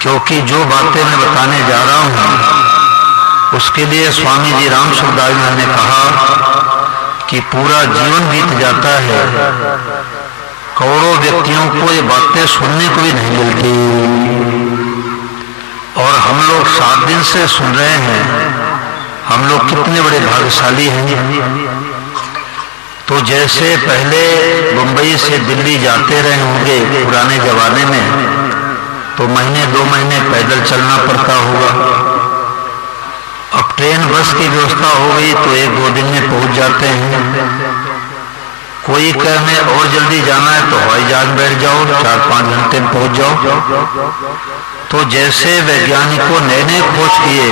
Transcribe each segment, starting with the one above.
क्योंकि जो बातें मैं बताने जा रहा हूँ उसके लिए स्वामी जी रामसूरदास ने कहा कि पूरा जीवन बीत जाता है, करोड़ों व्यक्तियों को ये बातें सुनने को भी नहीं मिलती, और हम लोग 7 दिन से सुन रहे हैं। हम लोग कितने बड़े भाग्यशाली हैं। तो जैसे पहले मुंबई से दिल्ली जाते रहे होंगे पुराने जमाने में, तो महीने 2 महीने पैदल चलना पड़ता होगा। अब ट्रेन बस की व्यवस्था हो गई तो 1-2 दिन में पहुंच जाते हैं। कोई कहने और जल्दी जाना है तो हवाई जहाज बैठ जाओ, 4-5 घंटे में पहुंच जाओ। तो जैसे वैज्ञानिकों नए नए खोज किए,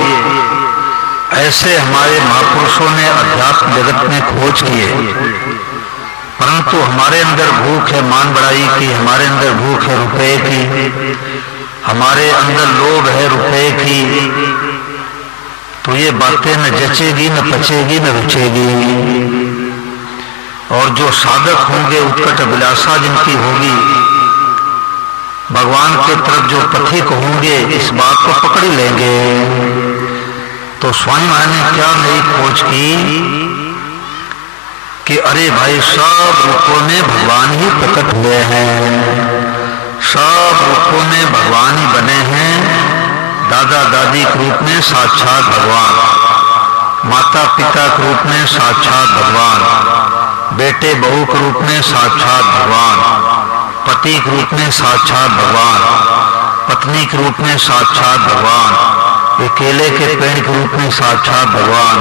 ऐसे हमारे महापुरुषों ने अध्यात्म जगत में खोज किए। परंतु हमारे अंदर भूख है मान बढ़ाई की, हमारे अंदर भूख है रुपए की, हमारे अंदर लोभ है रुपए की, तो ये बातें न जचेगी, न पचेगी, न रुचेगी। और जो साधक होंगे, उत्कट अभिलाषा जिनकी होगी, भगवान के तरफ जो पथिक होंगे, इस बात को पकड़ लेंगे। तो स्वामी महाराज ने क्या नई खोज की कि अरे भाई, सब रूपों में भगवान ही प्रकट हुए हैं, सब रूपों में भगवान ही बने हैं। दादा दादी के रूप में साक्षात भगवान, माता पिता के रूप में साक्षात भगवान, बेटे बहू के रूप में साक्षात भगवान, पति के रूप में साक्षात भगवान, पत्नी के रूप में साक्षात भगवान, केले के पेड़ के रूप में साक्षात भगवान,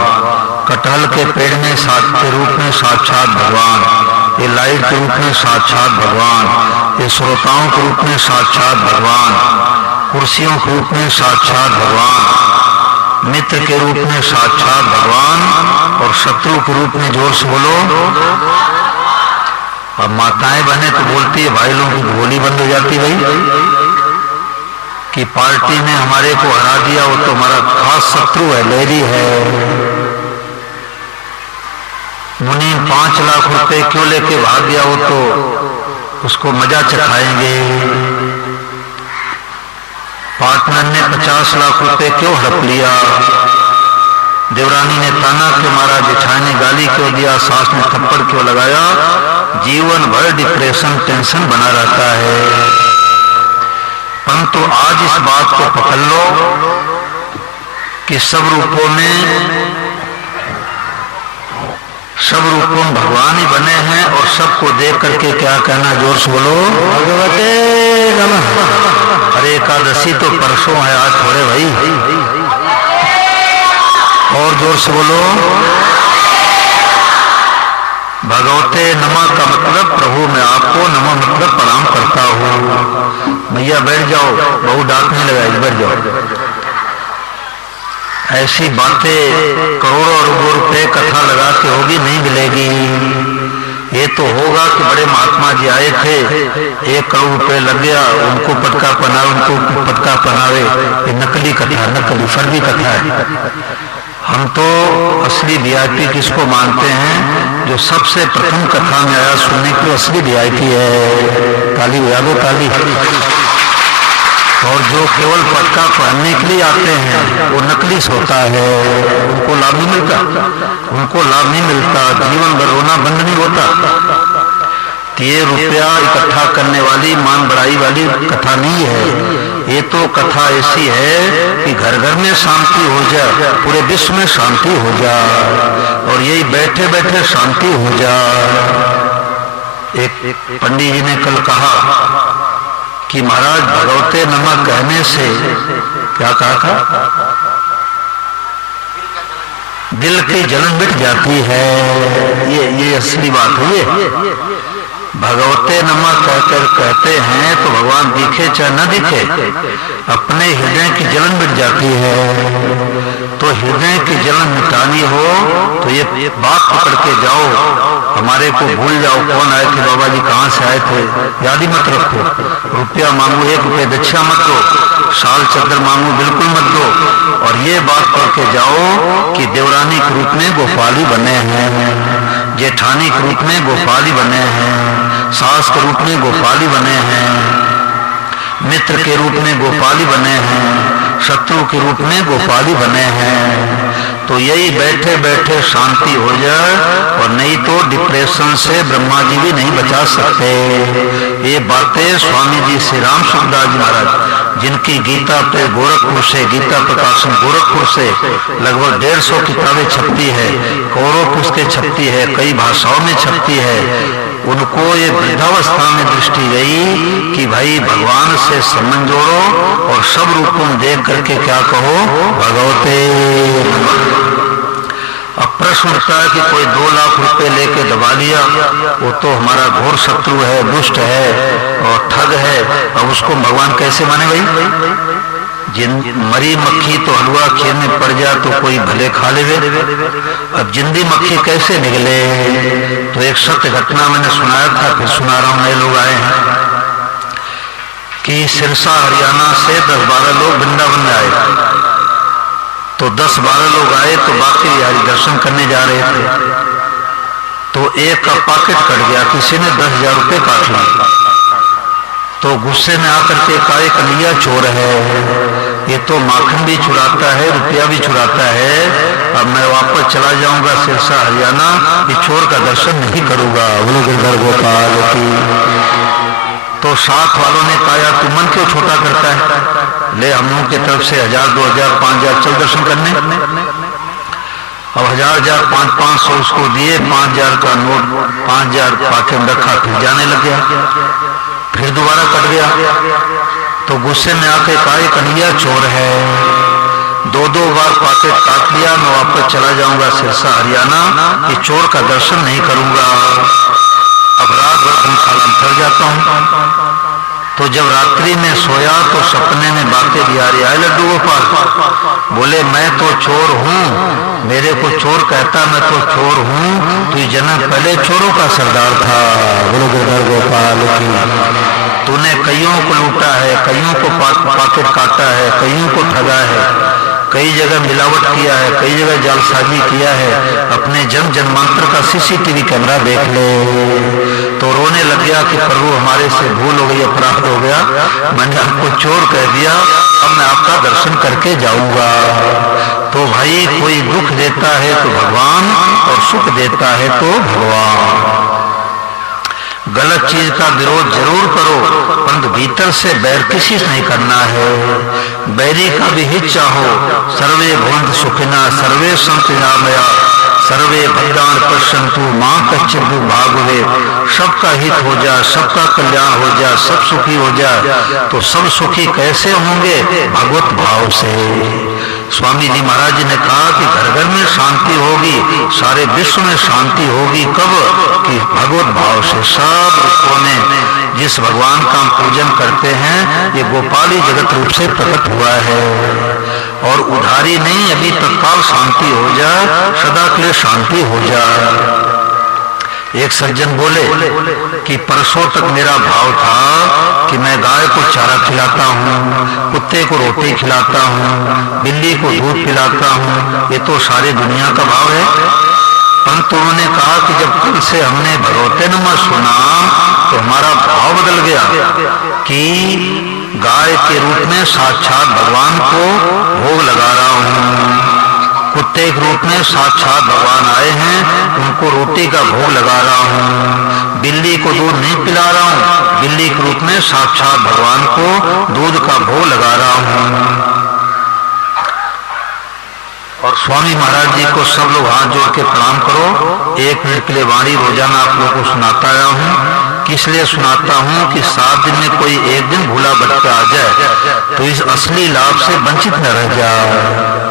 कटहल के पेड़ में के रूप में साक्षात भगवान, ये लाइट के रूप में साक्षात भगवान, ये श्रोताओं के रूप में साक्षात भगवान, कुर्सियों के रूप में साक्षात भगवान, मित्र के रूप में साक्षात भगवान, और शत्रु के रूप में जोर से बोलो। अब माताएं बहनें तो बोलती है, भाई लोगों की बोली बंद हो जाती भाई कि पार्टी में हमारे को हरा दिया, वो तो हमारा खास शत्रु है, लेरी है। मुनि 5 लाख रुपए क्यों लेके भाग गया, वो तो उसको मजा चखाएंगे। पार्टनर ने 50 लाख रुपए क्यों हड़प लिया, देवरानी ने ताना क्यों मारा, जेठानी ने गाली क्यों दिया, सास ने थप्पड़ क्यों लगाया। जीवन भर डिप्रेशन टेंशन बना रहता है। परंतु आज इस बात को पकड़ लो कि सब रूपों में भगवान ही बने हैं, और सबको देख करके क्या कहना, जोर से बोलो भगवते नमः। अरे एकादशी तो परसों है, आज थोड़े भाई, और जोर से बोलो भगवते नमः का मतलब प्रभु मैं आपको नमः मतलब प्रणाम करता हूँ। भैया बैठ जाओ, बहु डांटने लगा, बैठ जाओ। ऐसी बातें करोड़ों अरबों रुपए कथा लगा के होगी, नहीं मिलेगी। ये तो होगा कि बड़े महात्मा जी आए थे, 1 करोड़ रुपए लग गया, उनको पटका पहनावे, उनको पटका पहनावे। ये नकली कथा, नकली फर्जी कथा है। हम तो असली वीआईपी किसको मानते हैं, जो सबसे प्रथम कथा में आया सुनने की असली वीआईपी है। ताली बजा दो, ताली। और जो केवल पटका पहनने के लिए आते हैं वो नकली होता है, उनको लाभ नहीं मिलता, उनको लाभ नहीं मिलता, जीवन भर रोना बंद नहीं होता। ये रुपया इकट्ठा करने वाली मान बढ़ाई वाली कथा नहीं है। ये तो कथा ऐसी है कि घर घर में शांति हो जाए, पूरे विश्व में शांति हो जाए, और यही बैठे बैठे शांति हो जाए। एक पंडित जी ने कल कहा कि महाराज भगवते नमः कहने से क्या कहा था, दिल की जलन मिट जाती है। ये असली बात है। ये भगवते नमः कहकर कहते हैं तो भगवान दिखे चाहे न दिखे, अपने हृदय की जलन मिट जाती है। तो हृदय की जलन मिटानी हो तो ये बात पकड़ के जाओ, हमारे को भूल जाओ कौन आए थे, बाबा जी कहाँ से आए थे, याद ही मत रखो। रुपया मांगो, 1 रुपये दक्षिणा मत दो, शाल चादर मांगो बिल्कुल मत दो, और ये बात पढ़ के जाओ कि देवरानी के रूप में गोपाली बने हैं, जेठानी के रूप में गोपाली बने हैं, सास के रूप में गोपाली बने हैं, मित्र के रूप में गोपाली बने हैं, शत्रु के रूप में गोपाली बने हैं। तो यही बैठे बैठे शांति हो जाए, और नहीं तो डिप्रेशन से ब्रह्मा जी भी नहीं बचा सकते। ये बातें स्वामी जी श्री राम सुखदास जी महाराज, जिनकी गीता पे गोरखपुर से, गीता प्रकाशन गोरखपुर से लगभग 150 किताबें छपती है, करोड़ों पुस्तकें छपती है, कई भाषाओं में छपती है। उनको ये वृद्धावस्था में दृष्टि गई कि भाई भगवान से संबंध जोड़ो और सब रूपों देख करके क्या कहो, भगवते नमः। अब प्रश्न उठता है कि कोई 2 लाख रुपए लेके दबा लिया, वो तो हमारा घोर शत्रु है, दुष्ट है और ठग है, अब उसको भगवान कैसे माने भाई? जिन मरी मक्खी तो हलवा खेत में पड़ जाए तो कोई भले खा ले। अब जिंदी मक्खी कैसे निकले? तो एक सत्य घटना मैंने सुनाया था, फिर सुना रहा हूं, नए लोग आए हैं कि सिरसा हरियाणा से 10-12 लोग वृंदावन में आए। तो 10-12 लोग आए तो बाकी बिहारी दर्शन करने जा रहे थे। तो एक का पॉकेट कट गया, किसी ने 10,000 रुपये काट लिए। तो गुस्से में आकर के कहा कन्हैया चोर है, ये तो माखन भी चुराता है, रुपया भी चुराता है, अब मैं वापस चला जाऊंगा सिरसा हरियाणा, ये चोर का दर्शन नहीं करूंगा। बोलो गिरधर गोपाल की। तो साथ वालों ने कहा तू मन क्यों छोटा करता है, ले हम लोगों की तरफ से 1,000, 2,000, 5,000 चल दर्शन करने। अब 1,000, 500 उसको दिए, 5,000 का नोट 5,000 पाके में रखा, फिर जाने लग गया। फिर दोबारा कट गया तो गुस्से में आके कहा कन्हैया चोर है, 2-2 बार पॉकेट काट लिया, मैं वापस चला जाऊंगा सिरसा हरियाणा, ये चोर का दर्शन नहीं करूंगा। अब रात भर धर्मशाला में ठहर जाता हूं। तो जब रात्रि में सोया तो सपने में बातें बिहारी आए लड्डू गोपाल, बोले मैं तो चोर हूँ, मेरे को चोर कहता, मैं तो चोर हूँ, तू जन्म पहले चोरों का सरदार था। बोलो गिरधर गोपाल की। तूने कईयों को लूटा है, कईयों को पॉकेट काटा है, कईयों को ठगा है, कई जगह मिलावट किया है, कई जगह जालसाजी किया है, अपने जन्म जन्मांतर का CCTV कैमरा देख ले। तो रोने लग गया कि प्रभु हमारे से भूल हो गई, अपराध हो गया, मैंने आपको चोर कह दिया, अब मैं आपका दर्शन करके जाऊंगा। तो भाई कोई दुख देता है तो भगवान, और सुख देता है तो भगवान। गलत चीज का विरोध जरूर करो, परंतु भीतर से बैर किसी से नहीं करना है। बैरी का भी हित चाहो, सर्वे भवन्तु सुखिनः सर्वे सन्तु निरामया सर्वे भद्राणि पश्यन्तु मा कश्चित् दुर्भाग्यः। सबका हित हो जाए, सबका कल्याण हो जाए, सब सुखी हो जाए, तो सब सुखी कैसे होंगे? भगवत भाव से। स्वामी जी महाराज जी ने कहा कि घर घर में शांति होगी, सारे विश्व में शांति होगी। कब? कि भगवत भाव से। सब रूपों में जिस भगवान का हम पूजन करते हैं, ये गोपाली जगत रूप से प्रकट हुआ है। और उधारी नहीं, अभी तत्काल शांति हो जाए, सदा के लिए शांति हो जाए। एक सज्जन बोले कि परसों तक मेरा भाव था कि मैं गाय को चारा खिलाता हूँ, कुत्ते को रोटी खिलाता हूँ, बिल्ली को दूध पिलाता हूँ, ये तो सारी दुनिया का भाव है। परंतु उन्होंने कहा कि जब कल से हमने भगवते नमः सुना तो हमारा भाव बदल गया कि गाय के रूप में साक्षात भगवान को भोग लगा रहा हूँ, कुत्ते के रूप में साक्षात भगवान आए हैं, उनको रोटी का भोग लगा रहा हूँ, बिल्ली को दूध नहीं पिला रहा हूँ, बिल्ली के रूप में साक्षात भगवान को दूध का भोग लगा रहा हूँ। और स्वामी महाराज जी को सब लोग हाथ जोड़ के प्रणाम करो। 1 मिनट के लिए वाणी रोजाना आप लोगों को सुनाता आया हूँ। किस लिए सुनाता हूँ कि 7 दिन में कोई एक दिन भूला भटका आ जाए तो इस असली लाभ से वंचित न रह जाए।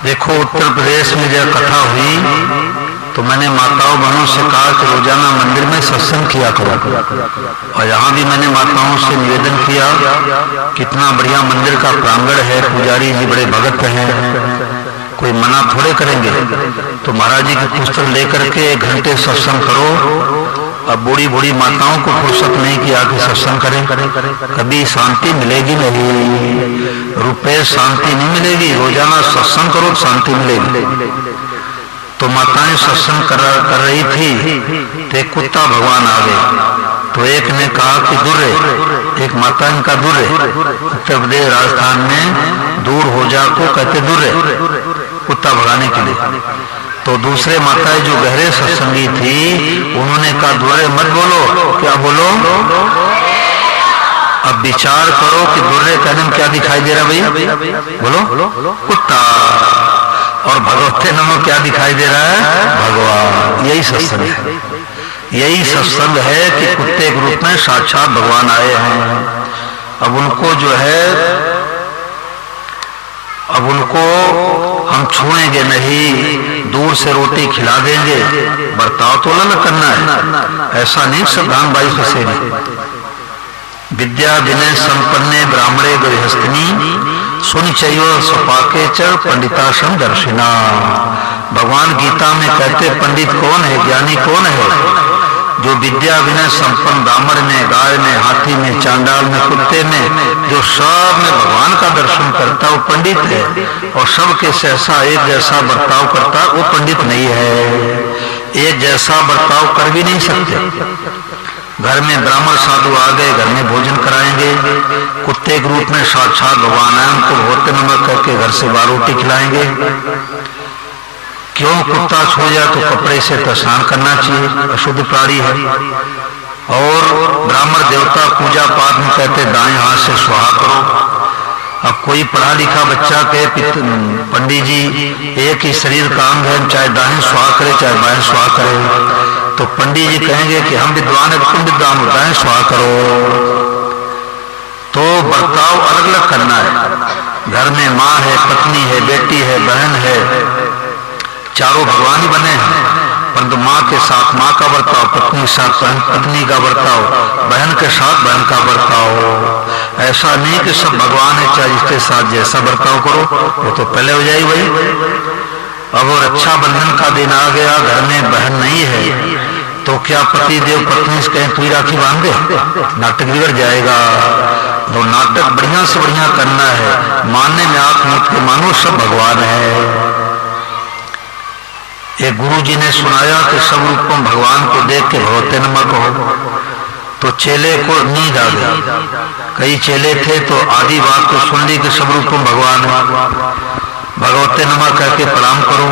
देखो, उत्तर प्रदेश में जब कथा हुई तो मैंने माताओं बहनों से कहा कि रोजाना मंदिर में सत्संग किया करो, और यहाँ भी मैंने माताओं से निवेदन किया, कितना बढ़िया मंदिर का प्रांगण है, पुजारी जी बड़े भगत हैं, कोई मना थोड़े करेंगे। तो महाराज जी की पुस्तक लेकर के 1 घंटे सत्संग करो। अब बूढ़ी बूढ़ी माताओं को फुर्सत नहीं कि आके सत्संग करें, कभी शांति मिलेगी नहीं, रुपए शांति नहीं मिलेगी। रोजाना सत्संग करो तो शांति मिलेगी। तो माताएं सत्संग कर रही थी, तो एक कुत्ता भगवान आ गए। तो एक ने कहा कि दुर्रे, एक माता इनका दुर्रे, उत्तर प्रदेश राजस्थान में दूर हो जा को कहते दुर्रे, कुत्ता भगाने के लिए। तो दूसरे माताएं जो गहरे सत्संगी थी, उन्होंने कहा दुर्रे मत बोलो। क्या बोलो? अब विचार करो कि दुर्रे कहने में क्या दिखाई दे रहा भाई? बोलो कुत्ता। और भगवते नमो क्या दिखाई दे रहा है? भगवान। यही सत्संग है, यही सत्संग है कि कुत्ते के रूप में साक्षात भगवान आए हैं। अब उनको जो है, अब उनको हम छुएंगे नहीं, दूर से रोटी खिला देंगे, बर्ताव तो अलग करना है, ऐसा नहीं सावधान बाई से। विद्या विनय संपन्ने ब्राह्मणे गृहस्थिनी सुन चैव स्वपाके च पंडिताश्रम दर्शिना। भगवान गीता में कहते पंडित कौन है, ज्ञानी कौन है? जो विद्या विनय संपन्न ब्राह्मण में, गाय में, हाथी में, चांडाल में, कुत्ते में, जो सब में भगवान का दर्शन करता वो पंडित है। और सबके सहसा एक जैसा बर्ताव करता वो पंडित नहीं है। एक जैसा बर्ताव कर भी नहीं सकते। घर में ब्राह्मण साधु आ गए, घर में भोजन कराएंगे, कुत्ते के रूप में साक्षात भगवान आए, उनको होते नमक करके घर से बाहर रोटी खिलाएंगे। क्यों? कुत्ता छो जाए तो कपड़े से तो स्नान करना चाहिए, अशुद्ध प्राणी है। और ब्राह्मण देवता पूजा पाठ में कहते दाएं हाथ से स्वाहा करो। अब कोई पढ़ा लिखा बच्चा कहे पंडित जी एक ही शरीर का अंग है, चाहे दाएं स्वाहा करे चाहे बाएं स्वाहा करे, तो पंडित जी कहेंगे कि हम विद्वान है, तुम विद्वान हो, दाएं स्वाहा करो। तो बर्ताव अलग अलग करना है। घर में माँ है, पत्नी है, बेटी है, बहन है, चारों भगवान ही बने हैं, परंतु माँ के साथ माँ का बर्ताव, पत्नी के साथ पत्नी का बर्ताव, बहन के साथ बहन का बर्ताव। ऐसा नहीं कि सब भगवान है, चाहे जिसके साथ जैसा बर्ताव करो, वो तो पहले हो जाए भाई। अब रक्षाबंधन का दिन आ गया, घर में बहन नहीं है, तो क्या पति देव पत्नी से कहें तू ही राखी बांध दे? नाटक बिगड़ जाएगा। तो नाटक बढ़िया से बढ़िया करना है, मानने में आंख मूंद के मानो सब भगवान है। एक गुरु जी ने सुनाया कि सब रूपम भगवान को देख के भगवते नमः कहो, तो चेले को नींद आ गई। कई चेले थे तो आधी बात को सुन ली कि सब रूपम भगवान है, भगवते नमः करके प्रणाम करो,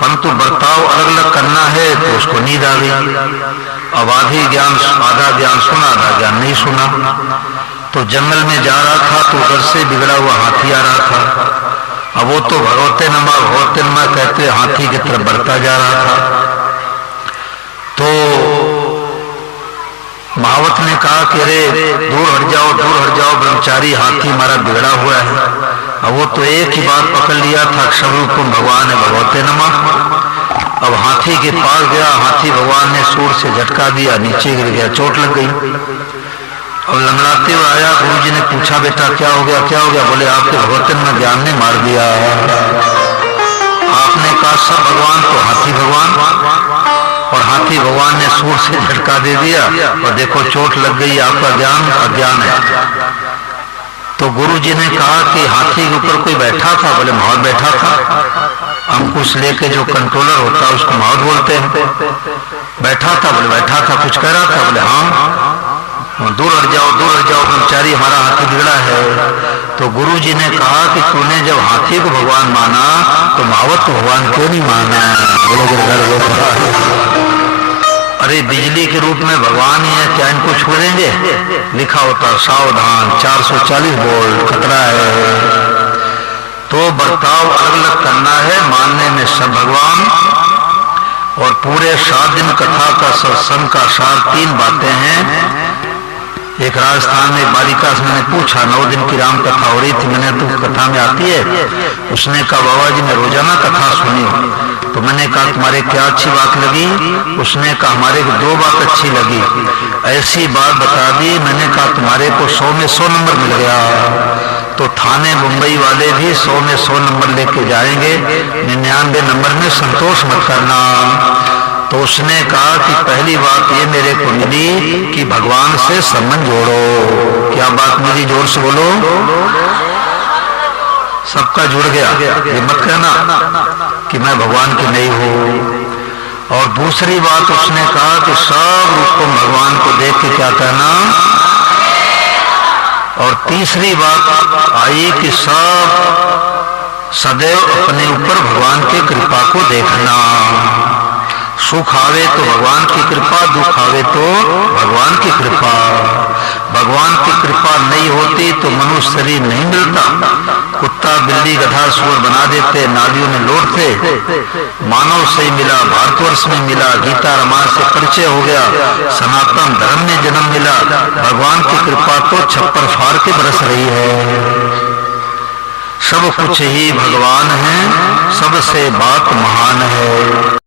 परंतु बर्ताव अलग अलग करना है तो उसको नींद आ गई। अब आधा ज्ञान सुना, आधा ज्ञान नहीं सुना। तो जंगल में जा रहा था तो उधर से बिगड़ा हुआ हाथी आ रहा था। अब वो तो भगवते नमः कहते हाथी की तरफ बढ़ता जा रहा था। तो महावत ने कहा कि अरे दूर हट जाओ ब्रह्मचारी, हाथी हमारा बिगड़ा हुआ है। अब वो तो एक ही बात पकड़ लिया था, सर्वरूपम भगवान है, भगवते नमः। अब हाथी के पास गया, हाथी भगवान ने सूर से झटका दिया, नीचे गिर गया, चोट लग गई। और लंगड़ाते हुए आया, गुरु जी ने पूछा बेटा क्या हो गया, क्या हो गया? बोले आपके भगवते नमः ज्ञान ने मार दिया। आपने कहा सब भगवान तो हाथी भगवान, और हाथी भगवान ने सूर से झटका दे दिया और देखो चोट लग गई, आपका ज्ञान अज्ञान है। तो गुरु जी ने कहा कि हाथी के ऊपर कोई बैठा था? बोले माहौत बैठा था। अंकुश लेके जो कंट्रोलर होता है उसको माहौत बोलते हैं। बैठा था? बोले बैठा था। कुछ कह रहा था? बोले हाँ। दूर हट जाओ ब्रह्मचारी, हमारा हाथी बिगड़ा है। तो गुरु जी ने कहा कि तूने जब हाथी को भगवान माना तो मावत को भगवान क्यों नहीं माना? बोलो अरे बिजली के रूप में भगवान ही है, क्या इनको छू देंगे? लिखा होता सावधान 440 वोल्ट खतरा है। तो बर्ताव अलग अलग करना है, मानने में सब भगवान। और पूरे 7 दिन कथा का सत्संग का सार 3 बातें हैं। एक राजस्थान में बालिका से मैंने पूछा, 9 दिन की राम कथा हो रही थी, मैंने तो कथा में आती है? उसने कहा बाबा जी मैं रोजाना कथा सुनी। तो मैंने कहा तुम्हारे क्या अच्छी बात लगी? उसने कहा हमारे को 2 बात अच्छी लगी। ऐसी बात बता दी, मैंने कहा तुम्हारे को 100 में 100 नंबर मिल गया। तो थाने मुंबई वाले भी 100 में 100 नंबर लेके जाएंगे, 99 नंबर में संतोष मत करना। तो उसने कहा कि पहली बात ये मेरे को मिली कि भगवान से संबंध जोड़ो। क्या बात मिली? जोर से बोलो। सबका जुड़ गया, ये मत कहना कि मैं भगवान की नहीं हूं। और दूसरी बात उसने कहा कि सब रूप को भगवान को देख के क्या कहना। और तीसरी बात आई कि सब सदैव अपने ऊपर भगवान की कृपा को देखना। सुख आवे तो भगवान की कृपा, दुख आवे तो भगवान की कृपा। भगवान की कृपा नहीं होती तो मनुष्य शरीर नहीं मिलता। कुत्ता बिल्ली गधा सूअर बना देते, नालियों में लौटते। मानव से मिला, भारतवर्ष में मिला, गीता रामायण से परिचय हो गया, सनातन धर्म में जन्म मिला। भगवान की कृपा तो छप्पर फाड़ के बरस रही है। सब कुछ ही भगवान है, सबसे बात महान है।